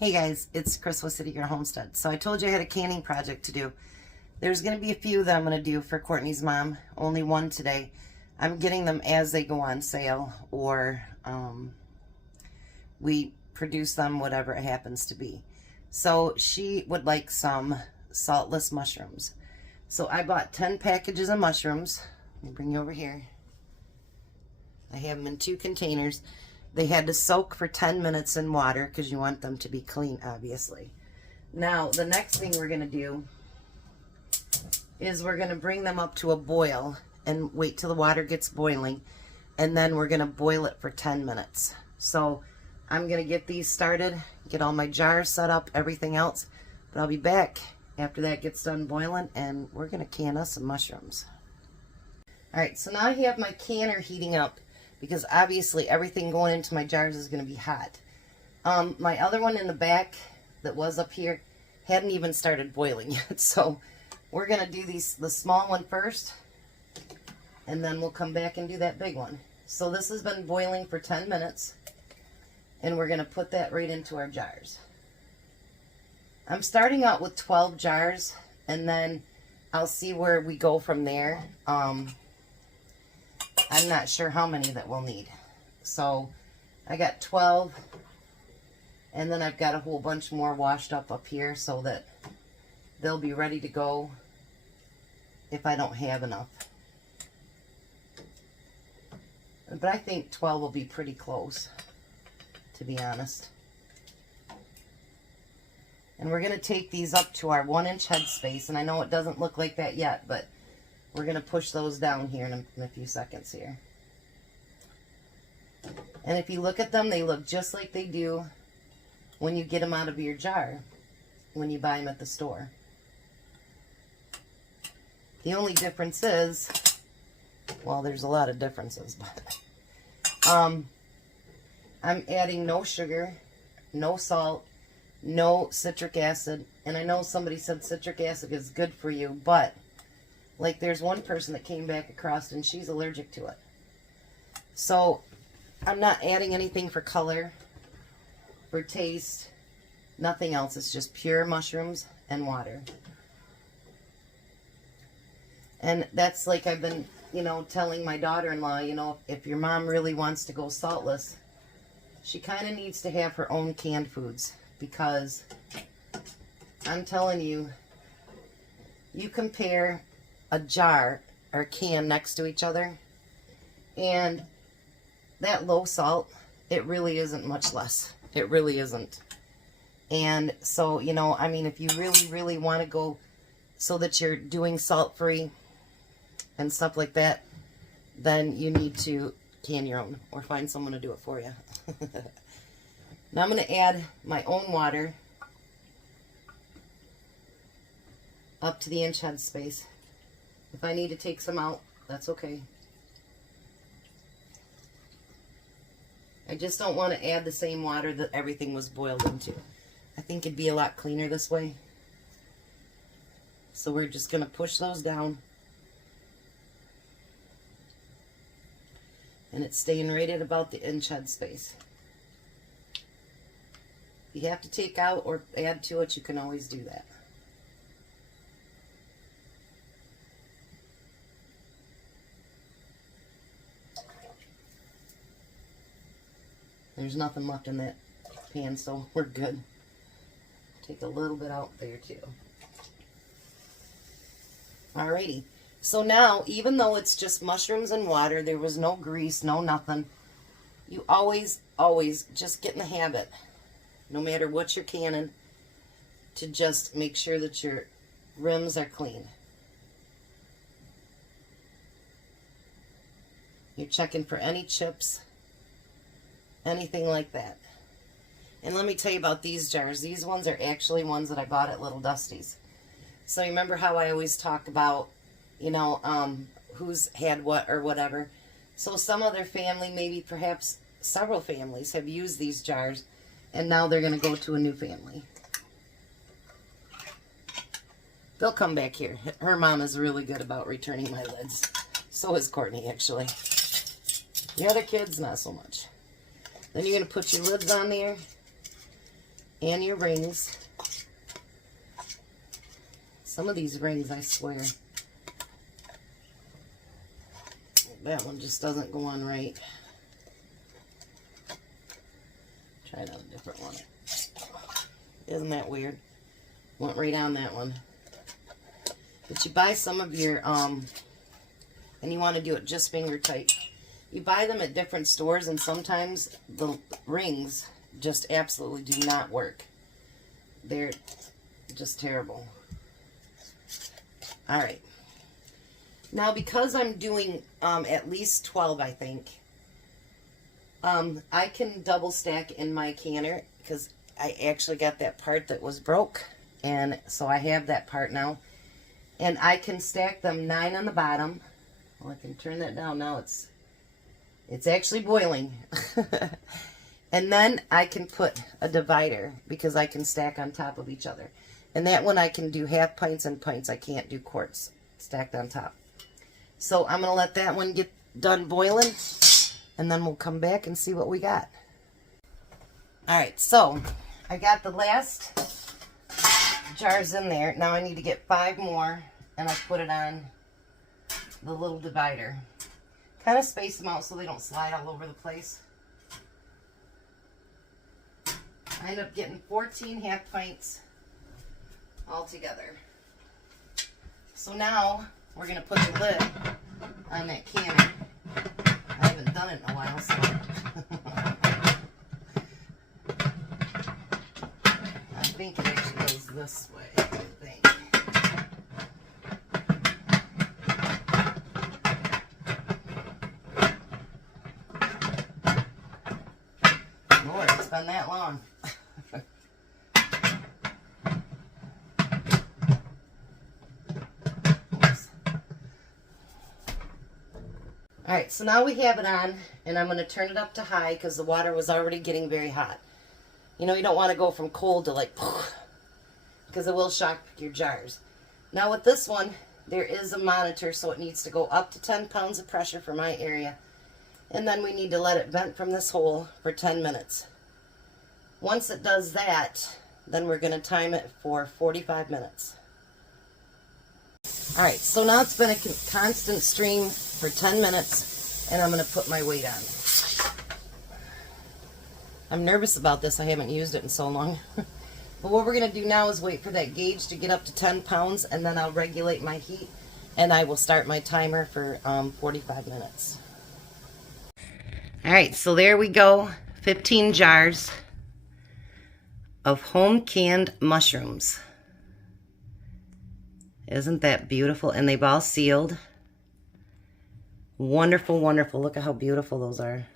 Hey guys, it's Chris with City Girl Homestead. So I told you I had a canning project to do. There's going to be a few that I'm going to do for Courtney's mom. Only one today. I'm getting them as they go on sale, or we produce them, whatever it happens to be. So she would like some saltless mushrooms. So I bought 10 packages of mushrooms. Let me bring you over here. I have them in 2 containers. They had to soak for 10 minutes in water because you want them to be clean, obviously. Now, the next thing we're going to do is we're going to bring them up to a boil and wait till the water gets boiling. And then we're going to boil it for 10 minutes. So I'm going to get these started, get all my jars set up, everything else. But I'll be back after that gets done boiling, and we're going to can us some mushrooms. All right, so now I have my canner heating up, because obviously everything going into my jars is going to be hot. My other one in the back that was up here hadn't even started boiling yet. So we're going to do the small one first, and then we'll come back and do that big one. So this has been boiling for 10 minutes, and we're going to put that right into our jars. I'm starting out with 12 jars, and then I'll see where we go from there. I'm not sure how many that we'll need. So I got 12, and then I've got a whole bunch more washed up here so that they'll be ready to go if I don't have enough. But I think 12 will be pretty close, to be honest. And we're going to take these up to our 1-inch headspace, and I know it doesn't look like that yet, but we're going to push those down here in a few seconds here. And if you look at them, they look just like they do when you get them out of your jar, when you buy them at the store. The only difference is, well, there's a lot of differences, but I'm adding no sugar, no salt, no citric acid. And I know somebody said citric acid is good for you, but like, there's one person that came back across and she's allergic to it. So I'm not adding anything for color, for taste, nothing else. It's just pure mushrooms and water. And that's like I've been, telling my daughter-in-law, if your mom really wants to go saltless, she kind of needs to have her own canned foods, because I'm telling you, you compare a jar or can next to each other, and that low salt, it really isn't much less. It really isn't. And so, if you really want to go so that you're doing salt-free and stuff like that, then you need to can your own or find someone to do it for you. Now I'm going to add my own water up to the inch headspace. If I need to take some out, that's okay. I just don't want to add the same water that everything was boiled into. I think it'd be a lot cleaner this way. So we're just going to push those down. And it's staying right at about the inch headspace. If you have to take out or add to it, you can always do that. There's nothing left in that pan, so we're good. Take a little bit out there too. Alrighty. So now, even though it's just mushrooms and water, there was no grease, no nothing, you always just get in the habit, no matter what you're canning, to just make sure that your rims are clean. You're checking for any chips, anything like that. And let me tell you about these jars. These ones are actually ones that I bought at Little Dusty's. So you remember how I always talk about, who's had what or whatever. So some other family, maybe perhaps several families, have used these jars, and now they're going to go to a new family. They'll come back here. Her mom is really good about returning my lids. So is Courtney, actually. The other kids, not so much. Then you're going to put your lids on there. and your rings. Some of these rings, I swear. That one just doesn't go on right. Try out a different one. Isn't that weird? Went right on that one. But you buy some of your, and you want to do it just finger tight. You buy them at different stores, and sometimes the rings just absolutely do not work. They're just terrible. All right. Now, because I'm doing at least 12, I think, I can double stack in my canner because I actually got that part that was broke. And so I have that part now. And I can stack them 9 on the bottom. Well, I can turn that down now. It's actually boiling. And then I can put a divider because I can stack on top of each other. And that one I can do half pints and pints. I can't do quarts stacked on top. So I'm going to let that one get done boiling, and then we'll come back and see what we got. Alright, so I got the last jars in there. Now I need to get 5 more, and I put it on the little divider. Kind of space them out so they don't slide all over the place. I end up getting 14 half pints all together. So now we're going to put the lid on that canner. I haven't done it in a while, so I think it actually goes this way, I think. Lord, it's been that long. Alright, so now we have it on, and I'm going to turn it up to high because the water was already getting very hot. You know, you don't want to go from cold to like, because it will shock your jars. Now with this one, there is a monitor, so it needs to go up to 10 pounds of pressure for my area. And then we need to let it vent from this hole for 10 minutes. Once it does that, then we're going to time it for 45 minutes. Alright, so now it's been a constant stream for 10 minutes, and I'm going to put my weight on. I'm nervous about this. I haven't used it in so long. But what we're going to do now is wait for that gauge to get up to 10 pounds, and then I'll regulate my heat, and I will start my timer for 45 minutes. Alright, so there we go. 15 jars of home canned mushrooms. Isn't that beautiful? And they've all sealed. Wonderful, wonderful. Look at how beautiful those are.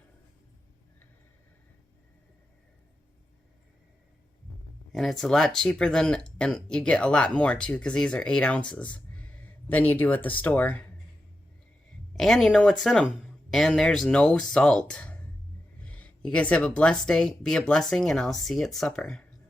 And it's a lot cheaper than, and you get a lot more too, because these are 8 ounces than you do at the store. And you know what's in them. And there's no salt. You guys have a blessed day. Be a blessing, and I'll see you at supper.